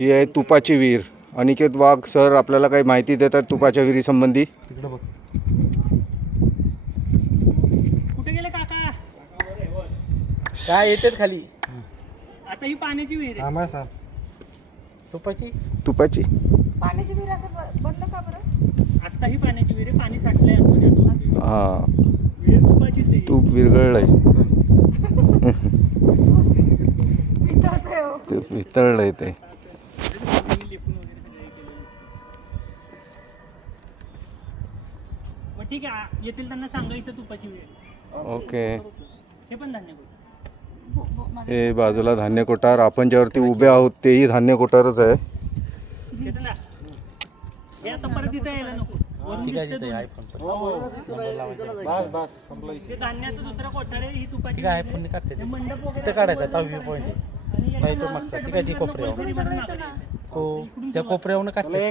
ही आहे तुपाची विहीर. अनिकेत वाघ सर आपल्याला काही माहिती देतात तुपाच्या विहिरीसंबंधी. तिकडे बघ. कुठे गेले काका? काय येतात खाली. आता ही पाण्याची विहीर आहे. आम्हाला सांग. तुपाची पाण्याची विहीर असं बंद का बरं? आता ही पाण्याची विहीर आहे. पाणी साठलंय आतमध्ये असं वाटतंय. हां, विहीर तुपाचीच आहे. तूप विरघळलंय. विचारतोय हो. ते वितळलंय ते. मी लिपून वगैरे सगळं हे केलेलं. मग ठीक आहे, येतील त्यांना सांगा इथं तुपाची विहीर आहे. ओके. हे पण धान्य कुठं? हे बाजूला धान्य कोठार. आपण ज्यावरती उभे आहोत तेही धान्य कोठारच आहे. येतं ना? हे आता परत इथं यायला नको. वरून दिसतंय दोन्ही. आयफोन बस संपलं. ते धान्याचं दुसरं कोठार आहे. ही तुपाची ठीक आहे, विहीर आयफोन आहे. काढते. हे मंडप वगैरे तिथं काढायचं आता व्ह्यू पॉईंट आहे. आणि पाहिजे तो मागचा. ठीक आहे, ती कोपऱ्यावर. कोपऱ्यावर हो, त्या कोपऱ्यावरून काढते.